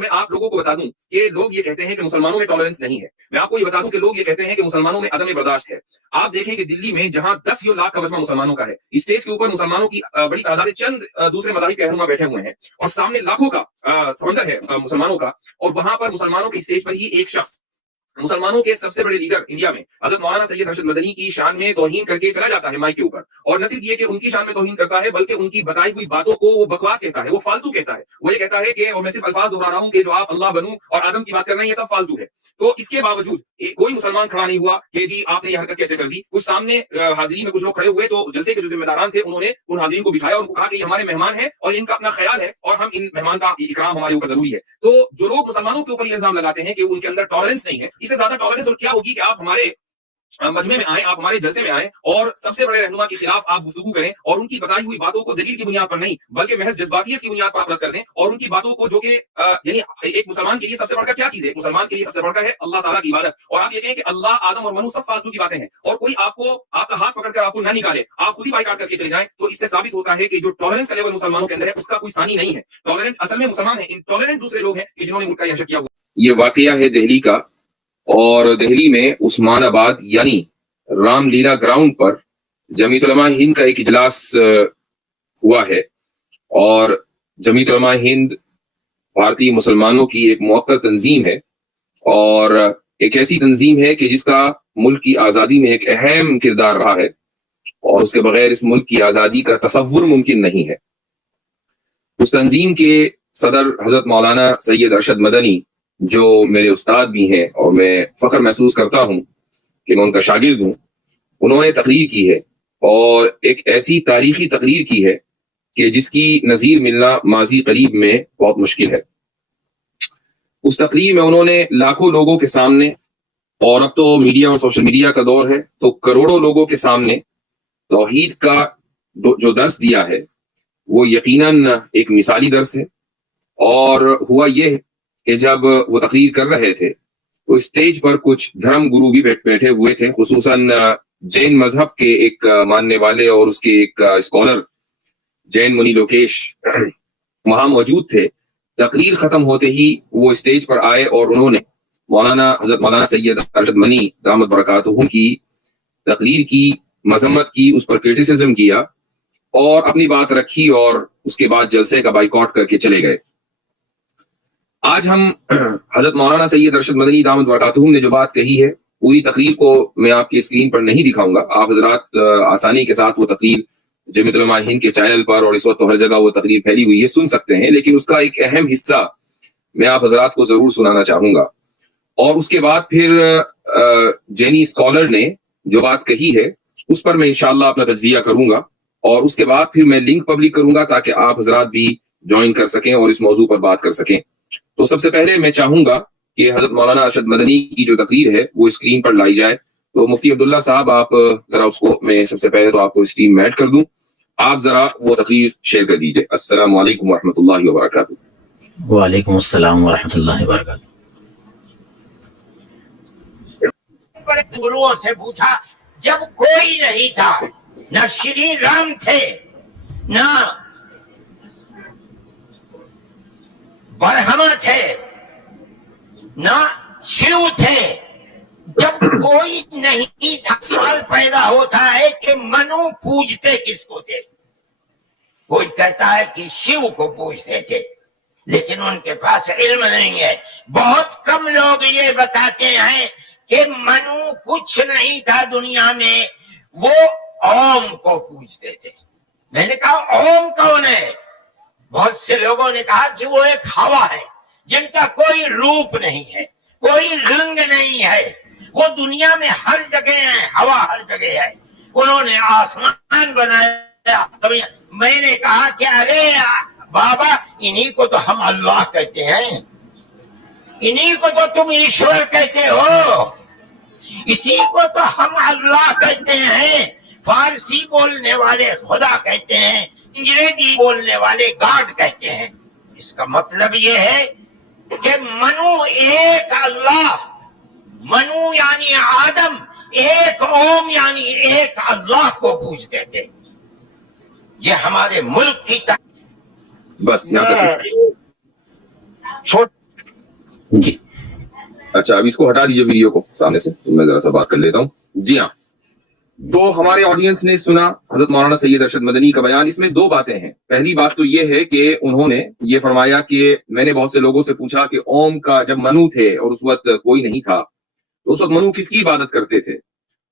میں آپ لوگوں کو بتا دوں کہ لوگ یہ کہتے ہیں کہ مسلمانوں میں ٹالرنس نہیں ہے. میں آپ کو یہ بتا دوں کہ لوگ یہ کہتے ہیں کہ مسلمانوں میں عدم برداشت ہے. آپ دیکھیں کہ دلی میں جہاں 10 لاکھ کا مجمع مسلمانوں کا ہے، اسٹیج کے اوپر مسلمانوں کی بڑی تعداد چند دوسرے مذاہب کے رہنما بیٹھے ہوئے ہیں، اور سامنے لاکھوں کا سمندر ہے مسلمانوں کا، اور وہاں پر مسلمانوں کے اسٹیج پر ہی ایک شخص مسلمانوں کے سب سے بڑے لیڈر انڈیا میں حضرت مولانا سید ارشد مدنی کی شان میں توہین کر کے چلا جاتا ہے مائک کے اوپر. اور نہ صرف یہ کہ ان کی شان میں توہین کرتا ہے، بلکہ ان کی بتائی ہوئی باتوں کو وہ بکواس کہتا ہے، وہ فالتو کہتا ہے. وہ یہ کہتا ہے کہ، اور میں صرف الفاظ دہرا رہا ہوں، کہ جو آپ اللہ بنو اور آدم کی بات کر رہے ہیں یہ سب فالتو ہے. تو اس کے باوجود کوئی مسلمان کھڑا نہیں ہوا کہ جی آپ نے یہ حرکت کیسے کر دی. کچھ سامنے حاضرین میں کچھ لوگ کھڑے ہوئے، تو جلسے کے جو ذمہ داران تھے انہوں نے ان حاضرین کو بٹھایا اور کہا کہ یہ ہمارے مہمان ہیں اور ان کا اپنا خیال ہے، اور ہم ان مہمان کا اکرام ہمارے اوپر ضروری ہے. تو جو لوگ مسلمانوں کے اوپر یہ الزام لگاتے ہیں کہ ان کے اندر ٹالرنس نہیں ہے، اس سے زیادہ ٹالرنس اور کیا ہوگی کہ آپ ہمارے مجمع میں آئیں، آپ ہمارے جلسے میں آئیں اور سب سے بڑے رہنما کے خلاف آپ گفتگو کریں، اور ان کی بتائی ہوئی باتوں کو دلیل کی بنیاد پر نہیں بلکہ محض جذباتیت کی بنیاد پر رد کر دیں، اور ان کی باتوں کو جو کہ یعنی ایک مسلمان کے لیے سب سے بڑھ کر کیا چیز ہے؟ مسلمان کے لیے سب سے بڑھ کر ہے اللہ تعالیٰ کی عبادت. اور آپ یہ کہیں کہ اللہ، آدم اور منو سب فالتو کی باتیں ہیں، اور کوئی آپ کا ہاتھ پکڑ کر آپ کو نہ نکالے، آپ خود ہی بائیکاٹ کر کے چلے جائیں، تو اس سے ثابت ہوتا ہے کہ جو ٹالرنس کا لیول مسلمانوں کے اندر ہے اس کا کوئی ثانی نہیں ہے. ٹالرنٹ اصل میں مسلمان ہیں، انٹالرنٹ دوسرے لوگ ہیں کہ جنہوں نے ملک کا یہ حشر کیا ہوا. یہ واقعہ ہے دہلی کا، اور دہلی میں عثمان آباد یعنی رام لیلا گراؤنڈ پر جمعیت علماء ہند کا ایک اجلاس ہوا ہے. اور جمعیت علماء ہند بھارتی مسلمانوں کی ایک موقر تنظیم ہے، اور ایک ایسی تنظیم ہے کہ جس کا ملک کی آزادی میں ایک اہم کردار رہا ہے، اور اس کے بغیر اس ملک کی آزادی کا تصور ممکن نہیں ہے. اس تنظیم کے صدر حضرت مولانا سید ارشد مدنی، جو میرے استاد بھی ہیں اور میں فخر محسوس کرتا ہوں کہ میں ان کا شاگرد ہوں، انہوں نے تقریر کی ہے، اور ایک ایسی تاریخی تقریر کی ہے کہ جس کی نظیر ملنا ماضی قریب میں بہت مشکل ہے. اس تقریر میں انہوں نے لاکھوں لوگوں کے سامنے، اور اب تو میڈیا اور سوشل میڈیا کا دور ہے تو کروڑوں لوگوں کے سامنے توحید کا جو درس دیا ہے وہ یقیناً ایک مثالی درس ہے. اور ہوا یہ کہ جب وہ تقریر کر رہے تھے تو اسٹیج پر کچھ دھرم گرو بھی بیٹھے ہوئے تھے، خصوصاً جین مذہب کے ایک ماننے والے اور اس کے ایک اسکالر جین منی لوکیش وہاں موجود تھے. تقریر ختم ہوتے ہی وہ اسٹیج پر آئے اور انہوں نے حضرت مولانا سید ارشد منی دامت برکاتہ کی تقریر کی مذمت کی، اس پر کرٹیسزم کیا اور اپنی بات رکھی، اور اس کے بعد جلسے کا بائیکاٹ کر کے چلے گئے. آج ہم حضرت مولانا سید ارشد مدنی دامت برکاتہ نے جو بات کہی ہے، پوری تقریر کو میں آپ کی اسکرین پر نہیں دکھاؤں گا، آپ حضرات آسانی کے ساتھ وہ تقریر جمعیت علماء ہند کے چینل پر اور اس وقت تو ہر جگہ وہ تقریر پھیلی ہوئی ہے سن سکتے ہیں، لیکن اس کا ایک اہم حصہ میں آپ حضرات کو ضرور سنانا چاہوں گا. اور اس کے بعد پھر جینی اسکالر نے جو بات کہی ہے اس پر میں انشاءاللہ اپنا تجزیہ کروں گا، اور اس کے بعد پھر میں لنک پبلک کروں گا تاکہ آپ حضرات بھی جوائن کر سکیں اور اس موضوع پر بات کر سکیں. تو سب سے پہلے میں چاہوں گا کہ حضرت مولانا ارشد مدنی کی جو تقریر ہے وہ اسکرین پر لائی جائے. تو مفتی عبداللہ صاحب، آپ ذرا اس کو، میں سب سے پہلے تو آپ کو اسکرین میں ایڈ کر دوں، آپ ذرا وہ تقریر شیئر کر دیجئے. السلام علیکم ورحمۃ اللہ وبرکاتہ. وعلیکم السلام ورحمۃ اللہ وبرکاتہ. بڑے گروؤں سے پوچھا، جب کوئی نہیں تھا، نہ شری رام تھے، نہ برہما تھے، نہ شیو تھے، جب کوئی نہیں تھا، سوال پیدا ہوتا ہے کہ منو پوجتے کس کو تھے؟ کوئی کہتا ہے کہ شیو کو پوجتے تھے، لیکن ان کے پاس علم نہیں ہے. بہت کم لوگ یہ بتاتے ہیں کہ منو کچھ نہیں تھا دنیا میں، وہ اوم کو پوجتے تھے. میں نے کہا اوم کون ہے؟ بہت سے لوگوں نے کہا کہ وہ ایک ہوا ہے جن کا کوئی روپ نہیں ہے، کوئی رنگ نہیں ہے، وہ دنیا میں ہر جگہ ہے، ہوا ہر جگہ ہے. انہوں نے آسمان بنایا. میں نے کہا کہ ارے بابا، انہی کو تو ہم اللہ کہتے ہیں، انہی کو تو تم ایشور کہتے ہو، اسی کو تو ہم اللہ کہتے ہیں. فارسی بولنے والے خدا کہتے ہیں، انگریزی بولنے والے گاڈ کہتے ہیں. اس کا مطلب یہ ہے کہ منو ایک اللہ، منو یعنی آدم، ایک اوم یعنی ایک اللہ کو پوجتے تھے. یہ ہمارے ملک کی بس یہاں تک. جی اچھا اب اس کو ہٹا دیجیے ویڈیو کو سامنے سے، میں ذرا سا بات کر لیتا ہوں. جی ہاں، تو ہمارے آڈینس نے سنا حضرت مولانا سید ارشد مدنی کا بیان. اس میں دو باتیں ہیں. پہلی بات تو یہ ہے کہ انہوں نے یہ فرمایا کہ میں نے بہت سے لوگوں سے پوچھا کہ اوم کا جب منو تھے اور اس وقت کوئی نہیں تھا تو اس وقت منو کس کی عبادت کرتے تھے؟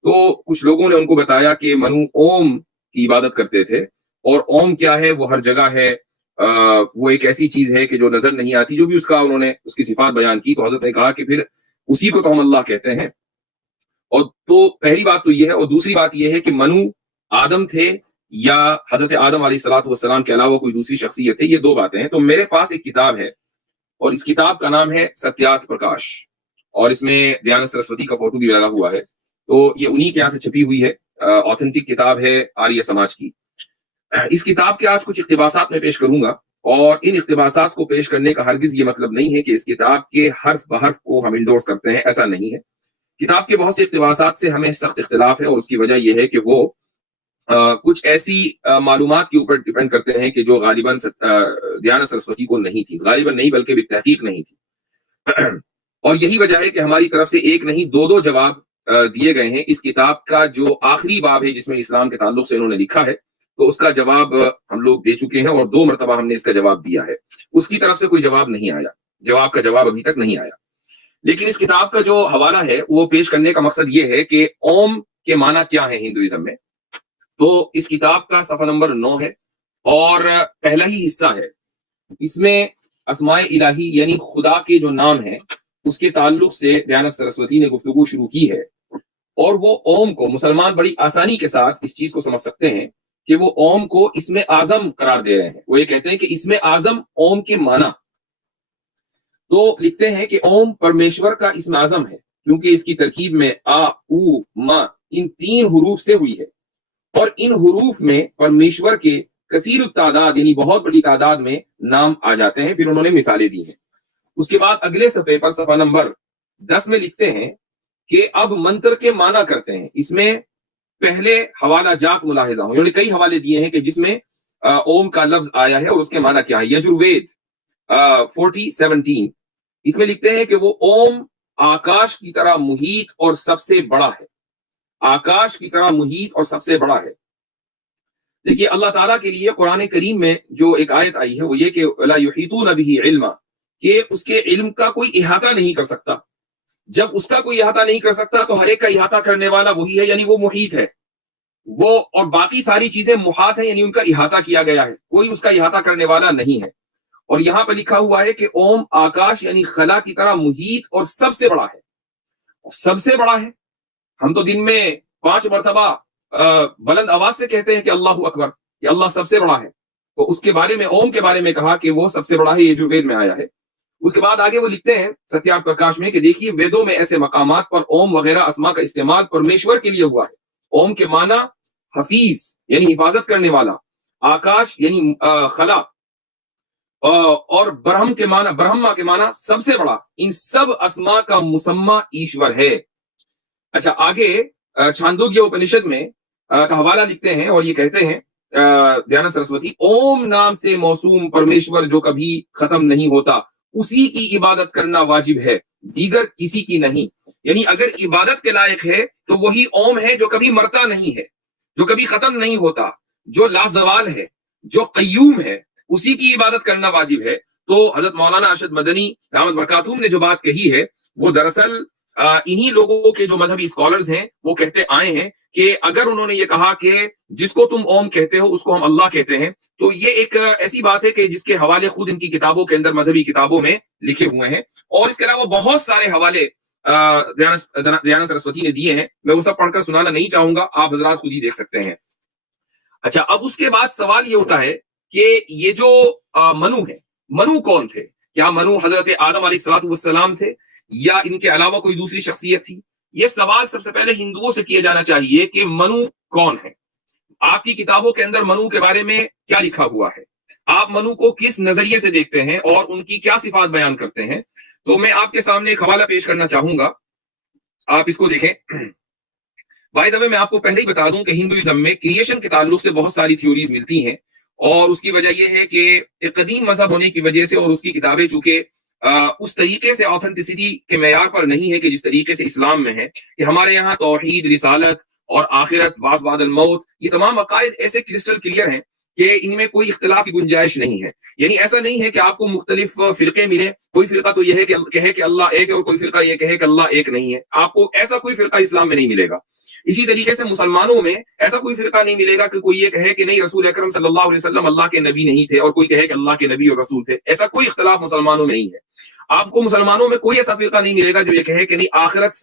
تو کچھ لوگوں نے ان کو بتایا کہ منو اوم کی عبادت کرتے تھے، اور اوم کیا ہے؟ وہ ہر جگہ ہے، وہ ایک ایسی چیز ہے کہ جو نظر نہیں آتی. جو بھی اس کا انہوں نے اس کی صفات بیان کی تو حضرت نے کہا کہ پھر اسی کو تو ہم اللہ کہتے ہیں. اور تو پہلی بات تو یہ ہے، اور دوسری بات یہ ہے کہ منو آدم تھے یا حضرت آدم علیہ الصلوۃ والسلام کے علاوہ کوئی دوسری شخصیت ہے. یہ دو باتیں ہیں. تو میرے پاس ایک کتاب ہے اور اس کتاب کا نام ہے ستیات پرکاش، اور اس میں دیانت سرسوتی کا فوٹو بھی لگا ہوا ہے. تو یہ انہی کے یہاں سے چھپی ہوئی ہے، آتھینٹک کتاب ہے آریہ سماج کی. اس کتاب کے آج کچھ اقتباسات میں پیش کروں گا، اور ان اقتباسات کو پیش کرنے کا ہرگز یہ مطلب نہیں ہے کہ اس کتاب کے حرف بحرف کو ہم انڈورس کرتے ہیں، ایسا نہیں ہے. کتاب کے بہت سے اقتباسات سے ہمیں سخت اختلاف ہے، اور اس کی وجہ یہ ہے کہ وہ کچھ ایسی معلومات کے اوپر ڈیپینڈ کرتے ہیں کہ جو غالباً دیانت سرسوتی کو نہیں تھی. غالباً نہیں بلکہ بالتحقیق نہیں تھی. اور یہی وجہ ہے کہ ہماری طرف سے ایک نہیں دو جواب دیے گئے ہیں. اس کتاب کا جو آخری باب ہے جس میں اسلام کے تعلق سے انہوں نے لکھا ہے، تو اس کا جواب ہم لوگ دے چکے ہیں، اور 2 مرتبہ ہم نے اس کا جواب دیا ہے. اس کی طرف سے کوئی جواب نہیں آیا، جواب کا جواب ابھی تک نہیں آیا. لیکن اس کتاب کا جو حوالہ ہے وہ پیش کرنے کا مقصد یہ ہے کہ اوم کے معنی کیا ہے ہندوازم میں. تو اس کتاب کا صفحہ نمبر 9 ہے اور پہلا ہی حصہ ہے. اس میں اسماء الہی یعنی خدا کے جو نام ہیں اس کے تعلق سے دیانت سرسوتی نے گفتگو شروع کی ہے، اور وہ اوم کو مسلمان بڑی آسانی کے ساتھ اس چیز کو سمجھ سکتے ہیں کہ وہ اوم کو اسم اعظم قرار دے رہے ہیں. وہ یہ کہتے ہیں کہ اسم اعظم اوم کے معنی. تو لکھتے ہیں کہ اوم پرمیشور کا اسم اعظم ہے کیونکہ اس کی ترکیب میں آ او ما ان 3 حروف سے ہوئی ہے، اور ان حروف میں پرمیشور کے کثیر التعداد یعنی بہت بڑی تعداد میں نام آ جاتے ہیں. پھر انہوں نے مثالیں دی ہیں. اس کے بعد اگلے صفحے پر صفحہ نمبر 10 میں لکھتے ہیں کہ اب منتر کے معنی کرتے ہیں. اس میں پہلے حوالہ جات ملاحظہ ہوں، انہوں نے کئی حوالے دیے ہیں کہ جس میں اوم کا لفظ آیا ہے اور اس کے معنی کیا ہے. یجروید 40:17 اس میں لکھتے ہیں کہ وہ اوم آکاش کی طرح محیط اور سب سے بڑا ہے. آکاش کی طرح محیط اور سب سے بڑا ہے. دیکھیے اللہ تعالیٰ کے لیے قرآن کریم میں جو ایک آیت آئی ہے وہ یہ کہ لا یحیطون بہ علما، کہ اس کے علم کا کوئی احاطہ نہیں کر سکتا. جب اس کا کوئی احاطہ نہیں کر سکتا تو ہر ایک کا احاطہ کرنے والا وہی ہے، یعنی وہ محیط ہے. وہ اور باقی ساری چیزیں محاط ہیں، یعنی ان کا احاطہ کیا گیا ہے، کوئی اس کا احاطہ کرنے والا نہیں ہے. اور یہاں پہ لکھا ہوا ہے کہ اوم آکاش یعنی خلا کی طرح محیط اور سب سے بڑا ہے. سب سے بڑا ہے. ہم تو دن میں 5 مرتبہ بلند آواز سے کہتے ہیں کہ اللہ اکبر، کہ اللہ سب سے بڑا ہے. تو اس کے بارے میں اوم کے بارے میں کہا کہ وہ سب سے بڑا ہے، یہ جو وید میں آیا ہے. اس کے بعد آگے وہ لکھتے ہیں ستیات پرکاش میں کہ دیکھیے ویدوں میں ایسے مقامات پر اوم وغیرہ اسما کا استعمال پرمیشور کے لیے ہوا ہے. اوم کے معنی حفیظ یعنی حفاظت کرنے والا، آکاش یعنی خلا، اور برہم کے معنی برہما کے معنی سب سے بڑا. ان سب اسما کا مسمى ایشور ہے. اچھا آگے چھاندوگیہ اپنشد میں کا حوالہ لکھتے ہیں اور یہ کہتے ہیں دیانت سرسوتی، اوم نام سے موسوم پرمیشور جو کبھی ختم نہیں ہوتا اسی کی عبادت کرنا واجب ہے، دیگر کسی کی نہیں. یعنی اگر عبادت کے لائق ہے تو وہی اوم ہے جو کبھی مرتا نہیں ہے، جو کبھی ختم نہیں ہوتا، جو لازوال ہے، جو قیوم ہے، اسی کی عبادت کرنا واجب ہے. تو حضرت مولانا ارشد مدنی دامت برکاتہم نے جو بات کہی ہے وہ دراصل انہی لوگوں کے جو مذہبی اسکالرز ہیں وہ کہتے آئے ہیں کہ اگر انہوں نے یہ کہا کہ جس کو تم اوم کہتے ہو اس کو ہم اللہ کہتے ہیں، تو یہ ایک ایسی بات ہے کہ جس کے حوالے خود ان کی کتابوں کے اندر مذہبی کتابوں میں لکھے ہوئے ہیں، اور اس کے علاوہ بہت سارے حوالے دیانت سرسوتی نے دیے ہیں. میں وہ سب پڑھ کر سنانا نہیں چاہوں گا، آپ حضرات خود ہی دیکھ سکتے ہیں. اچھا اب اس کے بعد سوال یہ ہوتا ہے کہ یہ جو منو ہے، منو کون تھے؟ کیا منو حضرت آدم علیہ الصلوۃ والسلام تھے یا ان کے علاوہ کوئی دوسری شخصیت تھی؟ یہ سوال سب سے پہلے ہندوؤں سے کیا جانا چاہیے کہ منو کون ہے. آپ کی کتابوں کے اندر منو کے بارے میں کیا لکھا ہوا ہے؟ آپ منو کو کس نظریے سے دیکھتے ہیں اور ان کی کیا صفات بیان کرتے ہیں؟ تو میں آپ کے سامنے ایک حوالہ پیش کرنا چاہوں گا، آپ اس کو دیکھیں. بائی دا وے میں آپ کو پہلے ہی بتا دوں کہ ہندوازم میں کریشن کے تعلق سے بہت ساری تھیوریز ملتی ہیں، اور اس کی وجہ یہ ہے کہ ایک قدیم مذہب ہونے کی وجہ سے اور اس کی کتابیں چونکہ اس طریقے سے آتھنٹسٹی کے معیار پر نہیں ہے کہ جس طریقے سے اسلام میں ہے، کہ ہمارے یہاں توحید، رسالت اور آخرت، بعث بعد الموت، یہ تمام عقائد ایسے کرسٹل کلیئر ہیں کہ ان میں کوئی اختلاف کی گنجائش نہیں ہے. یعنی ایسا نہیں ہے کہ آپ کو مختلف فرقے ملیں، کوئی فرقہ تو یہ ہے کہ کہے کہ اللہ ایک ہے اور کوئی فرقہ یہ کہے کہ اللہ ایک نہیں ہے. آپ کو ایسا کوئی فرقہ اسلام میں نہیں ملے گا. اسی طریقے سے مسلمانوں میں ایسا کوئی فرقہ نہیں ملے گا کہ کوئی یہ کہے کہ نہیں رسول اکرم صلی اللہ علیہ وسلم اللہ کے نبی نہیں تھے اور کوئی کہے کہ اللہ کے نبی اور رسول تھے. ایسا کوئی اختلاف مسلمانوں میں نہیں ہے. آپ کو مسلمانوں میں کوئی ایسا فرقہ نہیں ملے گا جو یہ کہے کہ نہیں آخرت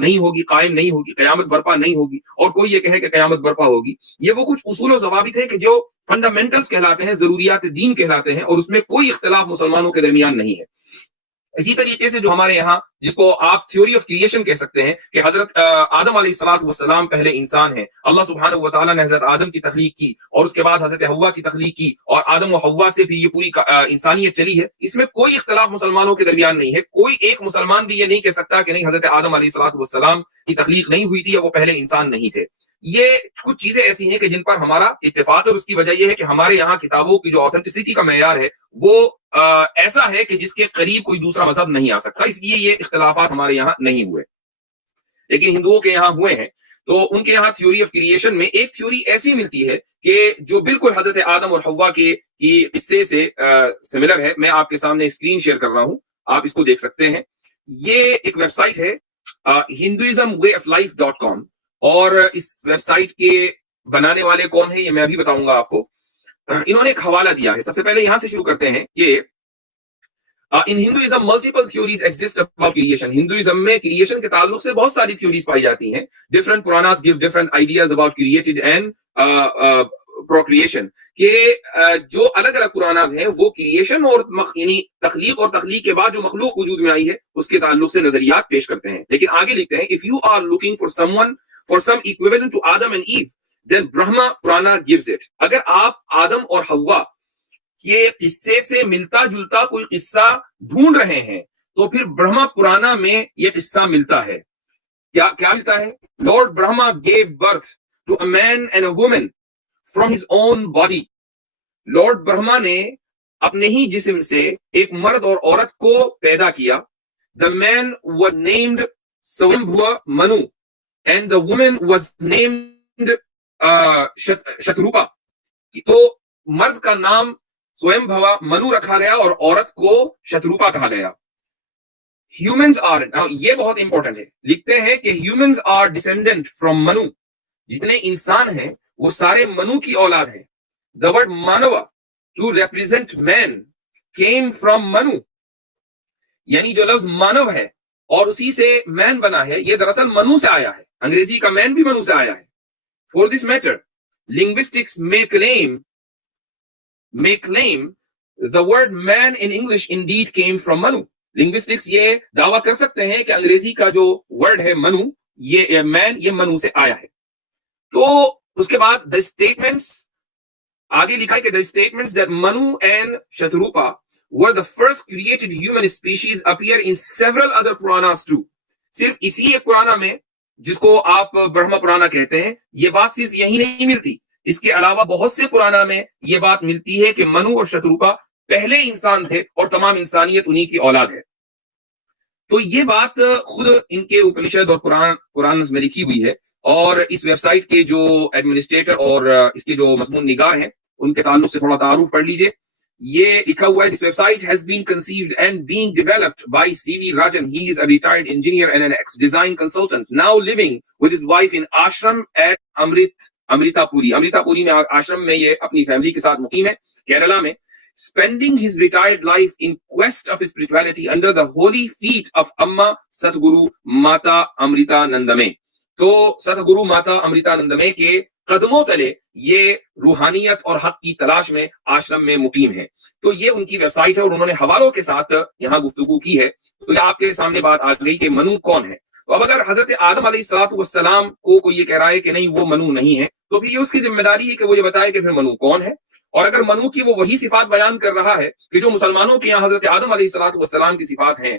نہیں ہوگی، قائم نہیں ہوگی، قیامت برپا نہیں ہوگی، اور کوئی یہ کہے کہ قیامت برپا ہوگی. یہ وہ کچھ اصول و ضوابط ہیں کہ جو فنڈامنٹلز کہلاتے ہیں، ضروریات دین کہلاتے ہیں، اور اس میں کوئی اختلاف مسلمانوں کے درمیان نہیں ہے. اسی طریقے سے جو ہمارے یہاں جس کو آپ تھیوری آف کریشن کہہ سکتے ہیں کہ حضرت آدم علیہ الصلوۃ والسلام پہلے انسان ہیں، اللہ سبحانہ و تعالیٰ نے حضرت آدم کی تخلیق کی اور اس کے بعد حضرت حوا کی تخلیق کی، اور آدم و حوا سے بھی یہ پوری انسانیت چلی ہے. اس میں کوئی اختلاف مسلمانوں کے درمیان نہیں ہے. کوئی ایک مسلمان بھی یہ نہیں کہہ سکتا کہ نہیں حضرت آدم علیہ الصلوۃ والسلام کی تخلیق نہیں ہوئی تھی یا وہ پہلے انسان نہیں تھے. یہ کچھ چیزیں ایسی ہیں کہ جن پر ہمارا اتفاق ہے، اور اس کی وجہ یہ ہے کہ ہمارے یہاں کتابوں کی جو آتھنٹسٹی کا معیار ہے وہ ایسا ہے کہ جس کے قریب کوئی دوسرا مذہب نہیں آ سکتا. اس لیے یہ اختلافات ہمارے یہاں نہیں ہوئے، لیکن ہندوؤں کے یہاں ہوئے ہیں. تو ان کے یہاں تھیوری آف کریشن میں ایک تھیوری ایسی ملتی ہے کہ جو بالکل حضرت آدم اور حوا کے قصے سے سملر ہے. میں آپ کے سامنے اسکرین شیئر کر رہا ہوں، آپ اس کو دیکھ سکتے ہیں. یہ ایک ویب سائٹ ہے hinduismwayoflife.com، اور اس ویب سائٹ کے بنانے والے کون ہیں یہ میں ابھی بتاؤں گا آپ کو. انہوں نے ایک حوالہ دیا ہے. سب سے پہلے یہاں سے شروع کرتے ہیں کہ in Hinduism multiple theories exist about creation. Hinduism میں کریشن کے تعلق سے بہت ساری تھیوریز پائی جاتی ہیں. different Puranas give different ideas about created and procreation. کہ جو الگ الگ پراناز ہیں وہ کریشن اور یعنی تخلیق اور تخلیق کے بعد جو مخلوق وجود میں آئی ہے اس کے تعلق سے نظریات پیش کرتے ہیں. لیکن آگے لکھتے ہیں if you are looking for someone for some equivalent to Adam and Eve, then Brahma Purana gives it. اگر آپ آدم اور حوا کے قصے سے ملتا جلتا کوئی قصہ ڈھونڈ رہے ہیں تو پھر برہما پرانا میں یہ قصہ ملتا ہے. کیا ملتا ہے؟ Lord Brahma gave birth to a man and a woman from his own body. Lord Brahma نے اپنے ہی جسم سے ایک مرد اور عورت کو پیدا کیا. The man was named Swayambhuva Manu and the woman was named Shatrupa. تو مرد کا نام سوئم بھوا منو رکھا گیا اور عورت کو شتروپا کہا گیا. Humans are, یہ بہت امپورٹنٹ ہے، لکھتے ہیں کہ humans are descendant from Manu. جتنے انسان ہیں وہ سارے منو کی اولاد ہیں. The word Manava to represent man came from Manu. یعنی جو لفظ مانو ہے اور اسی سے مین بنا ہے یہ دراصل منو سے آیا ہے. انگریزی کا مین بھی منو سے آیا ہے. For this matter, linguistics may claim the word man in English indeed came from Manu. Linguistics یہ دعویٰ کر سکتے ہیں کہ انگریزی کا جو ورڈ ہے منو، یہ مین، یہ منو سے آیا ہے. تو اس کے بعد the statements آگے لکھا ہے کہ the statements that Manu and Shatrupa were the first created human species appear in several other Puranas too. صرف اسی ایک پرانا میں جس کو آپ برہما پرانا کہتے ہیں یہ بات صرف یہی نہیں ملتی، اس کے علاوہ بہت سے پرانا میں یہ بات ملتی ہے کہ منو اور شتروپا پہلے انسان تھے اور تمام انسانیت انہی کی اولاد ہے. تو یہ بات خود ان کے اپنشد اور قرآن میں لکھی ہوئی ہے. اور اس ویب سائٹ کے جو ایڈمنسٹریٹر اور اس کے جو مضمون نگار ہیں ان کے تعلق سے تھوڑا تعارف پڑھ لیجئے. یہ لکھا ہوا ہے this website has been conceived and being developed by C.V. Rajan. He is a retired engineer and an ex-design consultant now living with his wife in ashram at Amrita Puri. Amrita Puri میں آشرم میں یہ اپنی family کے ساتھ مقیم ہے کیرلا میں. Spending his retired life in quest of spirituality under the holy feet of Amma Satguru Mata Amrita Nandame. تو ستگرو ماتا امرتا نندمے کے قدموں تلے یہ روحانیت اور حق کی تلاش میں آشرم میں مقیم ہے. تو یہ ان کی ویب سائٹ ہے اور انہوں نے حوالوں کے ساتھ یہاں گفتگو کی ہے. تو یہ آپ کے سامنے بات آ گئی کہ منو کون ہے. تو اب اگر حضرت آدم علیہ الصلوۃ والسلام کو کوئی یہ کہہ رہا ہے کہ نہیں وہ منو نہیں ہے تو پھر یہ اس کی ذمہ داری ہے کہ وہ یہ بتائے کہ پھر منو کون ہے. اور اگر منو کی وہ وہی صفات بیان کر رہا ہے کہ جو مسلمانوں کے یہاں حضرت آدم علیہ الصلوۃ والسلام کی صفات ہیں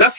10